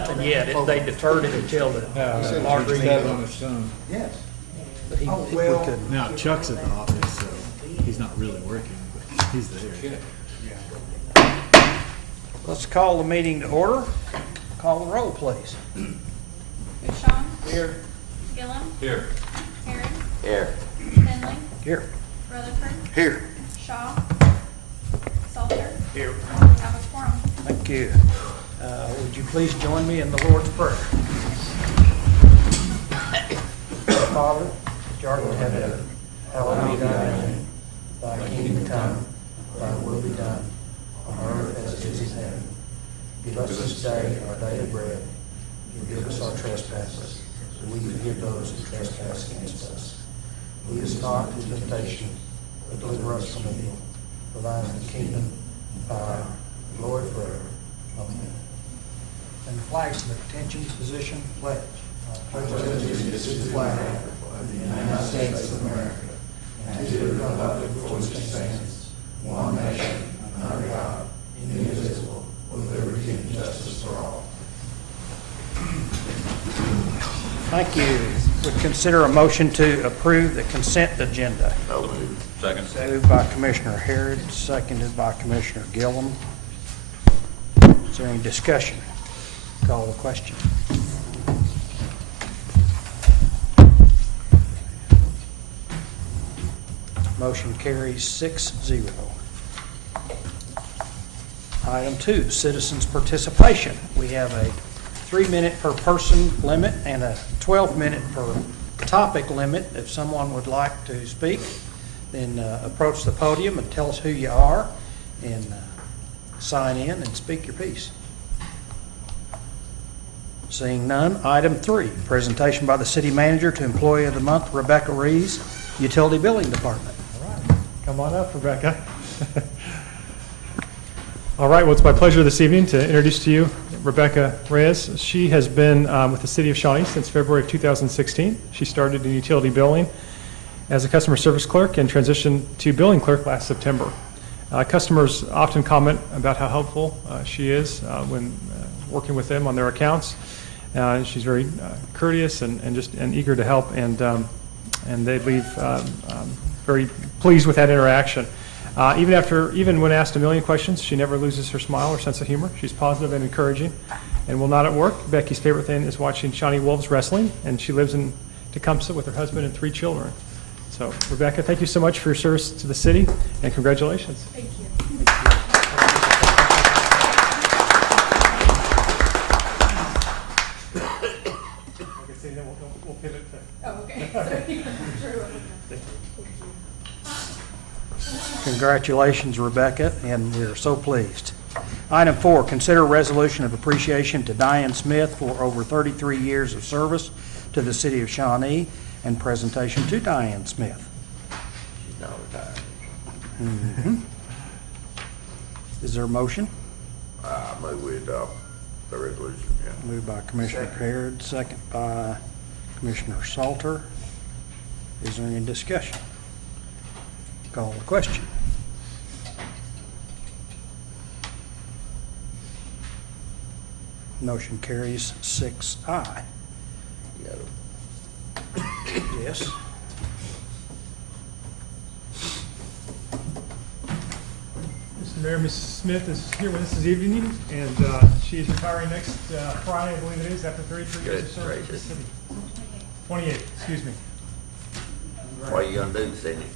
nothing yet. They deferred it until the March He's meeting. got it on his phone. Yes. But he, Oh, we well. couldn't. Now Chuck's at the office, so he's not really working, but he's there. Let's call the meeting to order. Call the roll, please. Sean? Here. Gillum? Here. Harris? Here. Finley? Here. Rutherford? Here. Shaw? Salter? Here. Have a quorum. Thank you. Would you please join me in the Lord's Prayer? Father, which art in heaven, hallowed be thy name. Thy kingdom come, thy will be done, on earth as it is in heaven. Give us this day our daily bread. Forgive us our trespasses, as we forgive those who trespass against us. Lead us not into temptation, but deliver us from evil. For thine is the kingdom, power, and glory forever. Amen. And the flags in the attention position, pledge. I pledge allegiance to the flag of the United States of America and to the republic for which it stands, one nation, under God, indivisible, with liberty and justice for all. Thank you. Would consider a motion to approve the consent agenda. So moved. Second. Moved by Commissioner Harrod, seconded by Commissioner Gillum. Is there any discussion? Call the question. Motion carries 6-0. Item 2, citizens' participation. We have a 3-minute per person limit and a 12-minute per topic limit. If someone would like to speak, then approach the podium and tell us who you are and sign in and speak your piece. Seeing none, item 3, presentation by the city manager to Employee of the Month, Rebecca Rees, Utility Billing Department. All right, come on up, Rebecca. All right, well, it's my pleasure this evening to introduce to you Rebecca Reyes. She has been with the City of Shawnee since February of 2016. She started in utility billing as a customer service clerk and transitioned to billing clerk last September. Customers often comment about how helpful she is when working with them on their accounts. She's very courteous and eager to help, and they leave very pleased with that interaction. Even when asked a million questions, she never loses her smile or sense of humor. She's positive and encouraging. And while not at work, Becky's favorite thing is watching Shawnee Wolves wrestling, and she lives in Tecumseh with her husband and 3 children. So, Rebecca, thank you so much for your service to the city, and congratulations. Thank you. I can say that we'll pivot to... Oh, okay. Congratulations, Rebecca, and we're so pleased. Item 4, consider resolution of appreciation to Diane Smith for over 33 years of service to the city of Shawnee, and presentation to Diane Smith. She's now retired. Mhm. Is there a motion? Move we adopt the resolution, yeah. Moved by Commissioner Harrod, second by Commissioner Salter. Is there any discussion? Call the question. Motion carries 6-0. You got Yes. Mr. Mayor, Ms. Smith is here with us this evening, and she is retiring next Friday, I believe it is, after 33 years of Good service to the gracious. city. 28, excuse me. What are you gonna do, Cindy?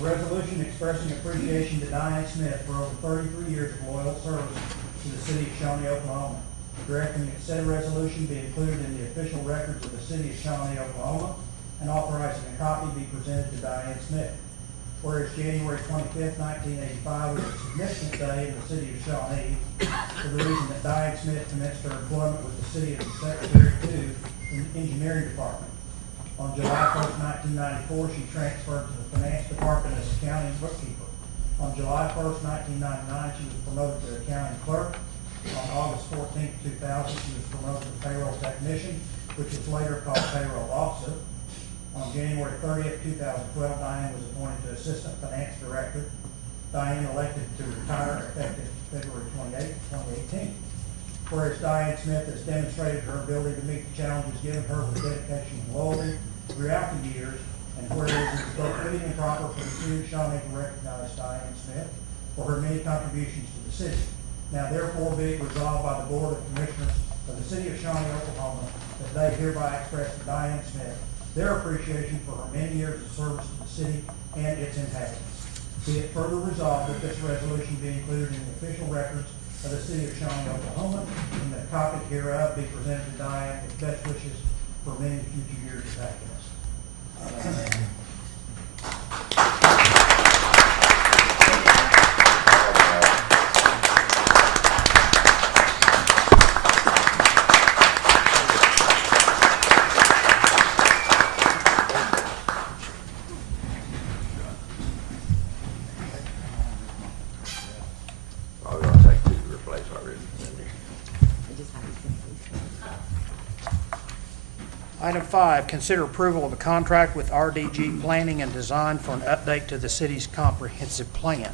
A resolution expressing appreciation to Diane Smith for over 33 years of loyal service to the city of Shawnee, Oklahoma. Directing that said resolution be included in the official records of the city of Shawnee, Oklahoma, and authorizing a copy be presented to Diane Smith. Whereas January 25th, 1985 was a significant day in the city of Shawnee for the reason that Diane Smith commenced her employment with the city as the Secretary to in the Engineering Department. On July 1st, 1994, she transferred to the Finance Department as accounting bookkeeper. On July 1st, 1999, she was promoted to accounting clerk. On August 14th, 2000, she was promoted to payroll technician, which was later called payroll officer. On January 30th, 2012, Diane was appointed to Assistant Finance Director. Diane elected to retire effective February 28th, 2018. whereas Diane Smith has demonstrated her ability to meet the challenges given her with dedication and loyalty throughout the years, and whereas it is both fitting and proper for the city of Shawnee to recognize Diane Smith for her many contributions to the city. Now therefore be it resolved by the Board of Commissioners of the city of Shawnee, Oklahoma, that they hereby express to Diane Smith their appreciation for her many years of service to the city and its inhabitants. Be it further resolved that this resolution be included in the official records of the city of Shawnee, Oklahoma, and that a copy hereof be presented to Diane with best wishes for many future years of happiness. I was gonna take two to replace already. Item 5, consider approval of a contract with RDG Planning and Design for an update to the city's comprehensive plan.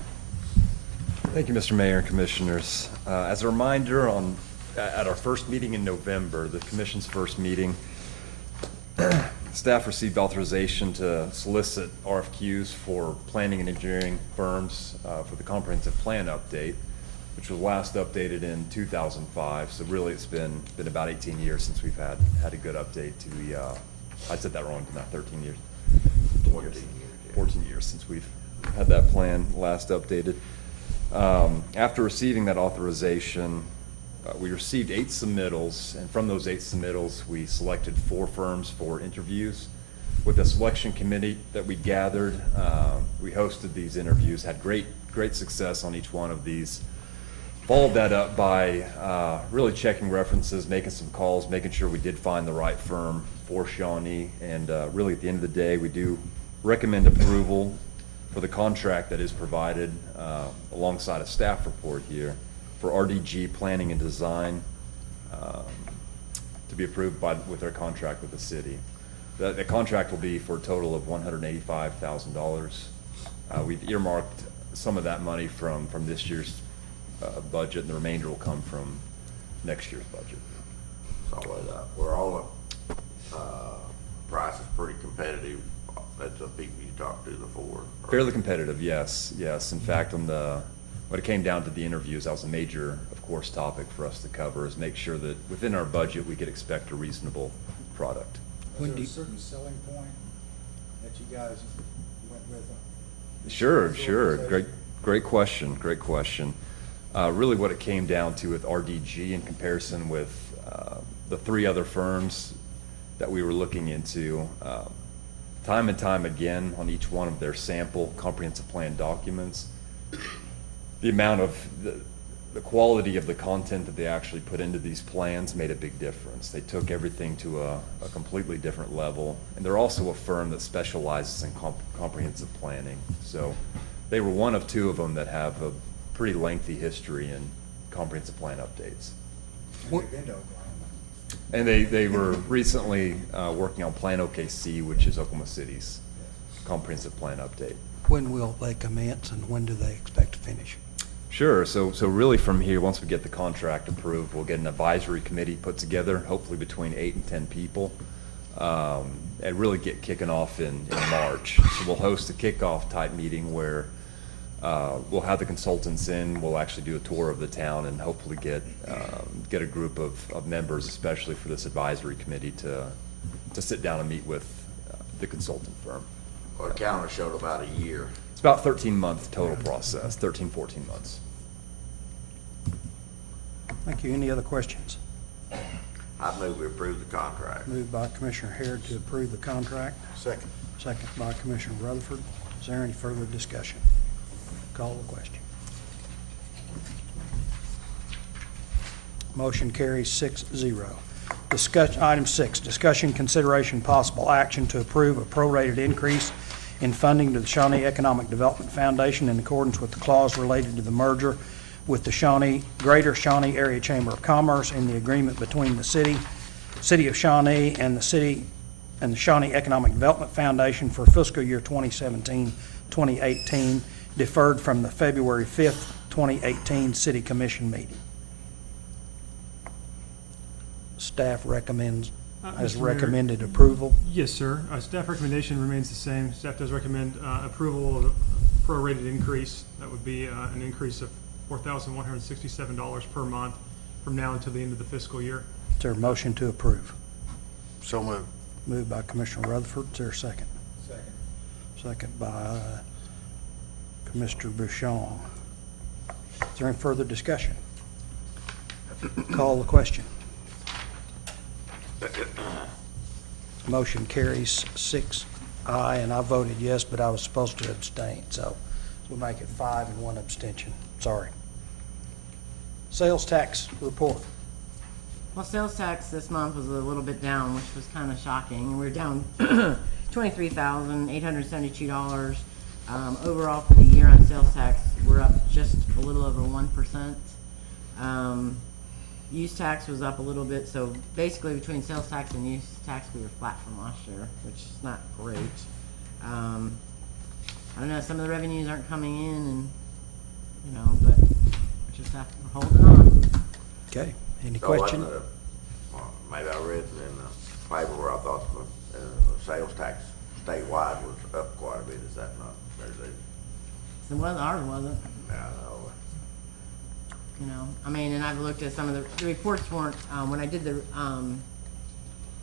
Thank you, Mr. Mayor and Commissioners. As a reminder, at our first meeting in November, the commission's first meeting, staff received authorization to solicit RFQs for planning and engineering firms for the comprehensive plan update, which was last updated in 2005. So really, it's been about 18 years since we've had a good update to the, I said that wrong, not 13 years. 14 years, yeah. 14 years since we've had that plan last updated. After receiving that authorization, we received 8 submittals, and from those 8 submittals, we selected 4 firms for interviews. With the selection committee that we gathered, we hosted these interviews, had great success on each one of these. Followed that up by really checking references, making some calls, making sure we did find the right firm for Shawnee, and really at the end of the day, we do recommend approval for the contract that is provided alongside a staff report here for RDG Planning and Design to be approved with our contract with the city. The contract will be for a total of $185,000. We've earmarked some of that money from this year's budget, and the remainder will come from next year's budget. So we're all, price is pretty competitive. That's the people you talked to before. Fairly competitive, yes. In fact, when it came down to the interviews, that was a major, of course, topic for us to cover, is make sure that within our budget, we could expect a reasonable product. Was there a certain selling point that you guys went with? Sure. Great question. Really what it came down to with RDG in comparison with the 3 other firms that we were looking into, time and time again on each one of their sample comprehensive plan documents, the amount of the quality of the content that they actually put into these plans made a big difference. They took everything to a completely different level, and they're also a firm that specializes in comprehensive planning. So they were one of 2 of them that have a pretty lengthy history in comprehensive plan updates. They've been to Oklahoma. And they were recently working on Plan OKC, which is Oklahoma City's comprehensive plan update. When will they commence, and when do they expect to finish? Sure. So really from here, once we get the contract approved, we'll get an advisory committee put together, hopefully between 8 and 10 people, and really get kicking off in March. So we'll host a kickoff type meeting where we'll have the consultants in, we'll actually do a tour of the town, and hopefully get a group of members, especially for this advisory committee, to sit down and meet with the consultant firm. Well, the calendar showed about a year. It's about 13-month total process, 13, 14 months. Thank you. Any other questions? I move we approve the contract. Moved by Commissioner Harrod to approve the contract. Second. Second by Commissioner Rutherford. Is there any further discussion? Call the question. Motion carries 6-0. Item 6, discussion, consideration, possible action to approve a prorated increase in funding to the Shawnee Economic Development Foundation in accordance with the clause related to the merger with the Greater Shawnee Area Chamber of Commerce and the agreement between the City of Shawnee and the Shawnee Economic Development Foundation for fiscal year 2017-2018, deferred from the February 5th, 2018 City Commission meeting. staff recommends, has Mr. Mayor. recommended approval. Yes, sir. Staff recommendation remains the same. Staff does recommend approval of a prorated increase. That would be an increase of $4,167 per month from now until the end of the fiscal year. Is there a motion to approve? So moved. Moved by Commissioner Rutherford. Is there a second? Second. Second by Commissioner Buchon. Is there any further discussion? Call the question. Motion carries 6 aye, and I voted yes, but I was supposed to abstain, so we'll make it 5 and 1 abstention. Sorry. Sales tax report. Well, sales tax this month was a little bit down, which was kind of shocking. We're down $23,872. Overall for the year on sales tax, we're up just a little over 1%. Use tax was up a little bit, so basically between sales tax and use tax, we were flat from last year, which is not great. I don't know, some of the revenues aren't coming in, and, you know, but just have to hold it on. Okay, any So question? Maybe I read in the paper where I thought the sales tax statewide was up quite a bit. Is that not? So ours wasn't. No. You know, I mean, and I've looked at some of the reports weren't, when I did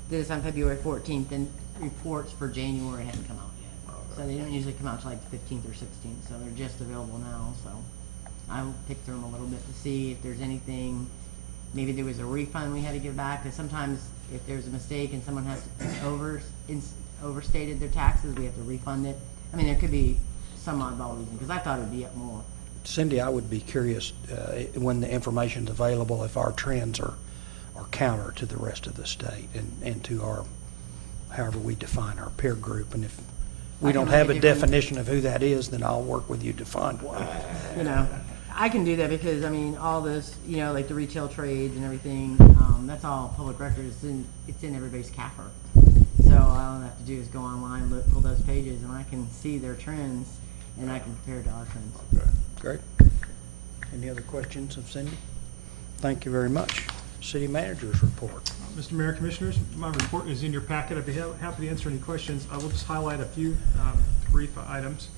this on February 14th, then reports for January hadn't come out yet. So they don't usually come out till like the 15th or 16th, so they're just available now, so I'll pick through them a little bit to see if there's anything, maybe there was a refund we had to give back, because sometimes if there's a mistake and someone has overstated their taxes, we have to refund it. I mean, there could be some oddball reason, because I thought it would be up more. Cindy, I would be curious, when the information's available, if our trends are counter to the rest of the state and to our, however we define our peer group. And if we I can don't make have a a difference. definition of who that is, then I'll work with you to find one. You know, I can do that because, I mean, all this, you know, like the retail trades and everything, that's all public record. It's in everybody's CAFR. So all I have to do is go online, pull those pages, and I can see their trends, and I can compare it to our trends. Great. Any other questions of Cindy? Thank you very much. City Manager's report. Mr. Mayor, Commissioners, my report is in your packet. I'd be happy to answer any questions. I will just highlight a few brief items.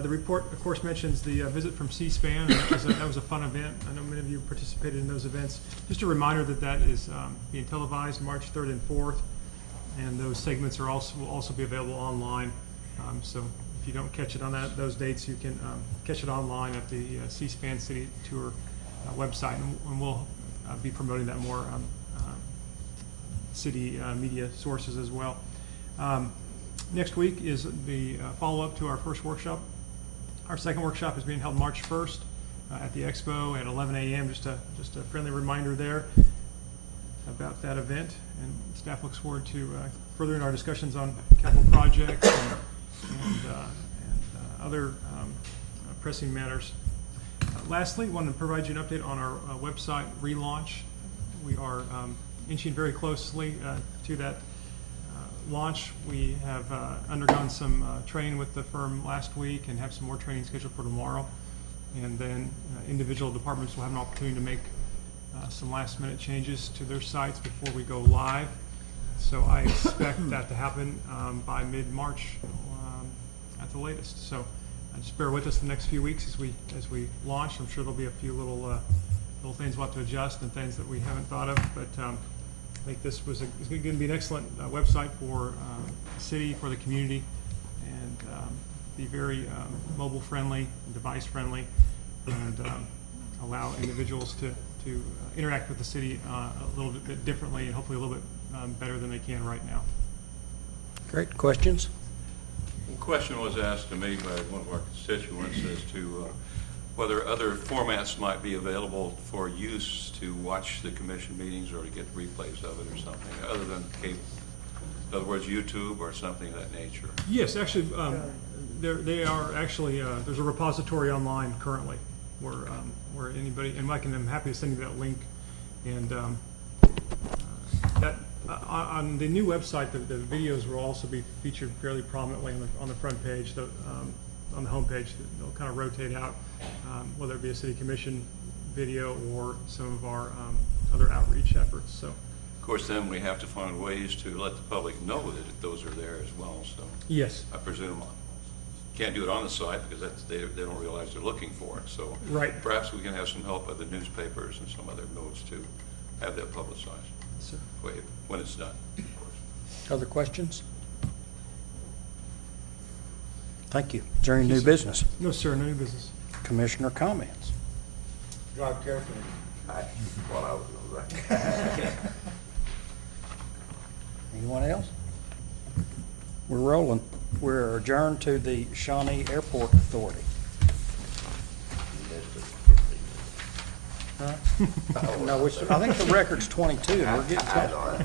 The report, of course, mentions the visit from C-SPAN. That was a fun event. I know many of you participated in those events. Just a reminder that is being televised March 3rd and 4th, and those segments will also be available online. So if you don't catch it on those dates, you can catch it online at the C-SPAN City Tour website, and we'll be promoting that more on city media sources as well. Next week is the follow-up to our first workshop. Our second workshop is being held March 1st at the Expo at 11 a.m. Just a friendly reminder there about that event, and staff looks forward to furthering our discussions on capital projects and other pressing matters. Lastly, I wanted to provide you an update on our website relaunch. We are inching very closely to that launch. We have undergone some training with the firm last week and have some more training scheduled for tomorrow. And then individual departments will have an opportunity to make some last minute changes to their sites before we go live. So I expect that to happen by mid-March at the latest. So just bear with us the next few weeks as we launch. I'm sure there'll be a few little things we'll have to adjust and things that we haven't thought of, but I think this was it's going to be an excellent website for the city, for the community, and be very mobile friendly, device friendly, and allow individuals to interact with the city a little bit differently and hopefully a little bit better than they can right now. Great. Questions? A question was asked to me by one of our constituents as to whether other formats might be available for use to watch the commission meetings or to get replays of it or something, other than cable. In other words, YouTube or something of that nature. Yes, actually, they are actually, there's a repository online currently where anybody, and I'm happy to send you that link. And that on the new website, the videos will also be featured fairly prominently on the front page, on the home page. They'll kind of rotate out, whether it be a city commission video or some of our other outreach efforts, so. Of course, then we have to find ways to let the public know that those are there as well, so Yes. I presume can't do it on the site because they don't realize they're looking for it, so. Right. Perhaps we can have some help with the newspapers and some other modes to have that publicized Sir. when it's done, of course. Other questions? Thank you. Is there any new business? No, sir, no new business. Commissioner comments? Drive carefully. That's what I was gonna say. Anyone else? We're rolling. We're adjourned to the Shawnee Airport Authority. No, I think the record's 22, and we're getting I close. know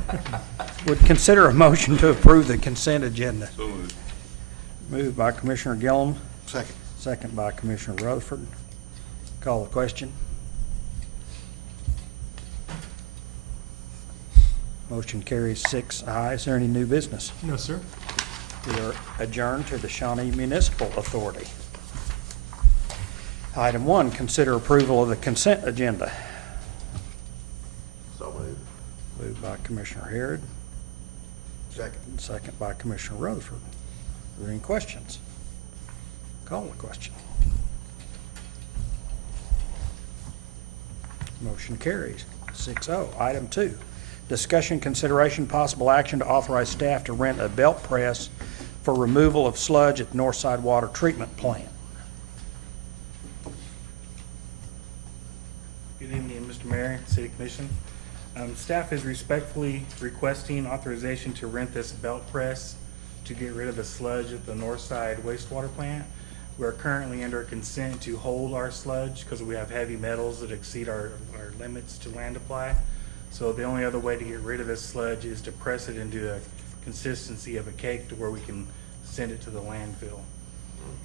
that. Would consider a motion to approve the consent agenda. So moved. Moved by Commissioner Gillum, Second. second by Commissioner Rutherford. Call the question. Motion carries 6 ayes. Is there any new business? No, sir. We are adjourned to the Shawnee Municipal Authority. Item 1, consider approval of the consent agenda. So moved. Moved by Commissioner Harrod, Second. second by Commissioner Rutherford. Are there any questions? Call the question. Motion carries 6-0. Item 2, discussion, consideration, possible action to authorize staff to rent a belt press for removal of sludge at the Northside Water Treatment Plant. Good evening, Mr. Mayor, City Commission. Staff is respectfully requesting authorization to rent this belt press to get rid of the sludge at the Northside wastewater plant. We're currently under consent to hold our sludge because we have heavy metals that exceed our limits to land apply. So the only other way to get rid of this sludge is to press it into a consistency of a cake to where we can send it to the landfill.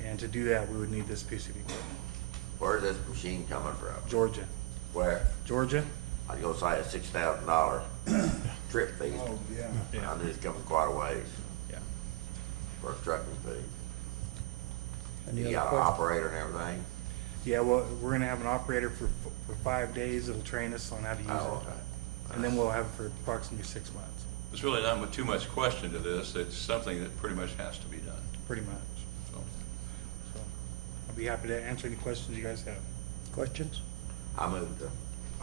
And to do that, we would need this piece of equipment. Where's this machine coming from? Georgia. Where? Georgia? I was gonna say a $6,000 trip fee. Oh, yeah. Yeah. I knew it's coming quite a ways Yeah. for a trucking fee. Any You other got an questions? operator and everything? Yeah, well, we're gonna have an operator for 5 days. It'll train us on how to use Oh, it. okay. And then we'll have it for approximately 6 months, There's really not too much question to this. It's something that pretty much has to be done, pretty much. so. So I'll be happy to answer any questions you guys have. Questions? I moved to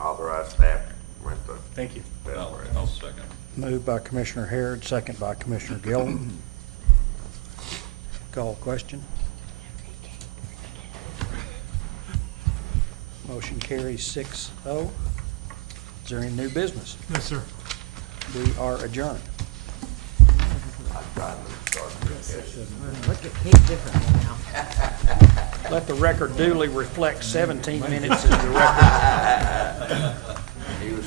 authorize staff to rent the Thank you. belt press. I'll second. Moved by Commissioner Harrod, second by Commissioner Gillum. Call question. Motion carries 6-0. Is there any new business? No, sir. We are adjourned. I'm trying to start this. Look at cake differently now. Let the record duly reflect 17 minutes as the record. He was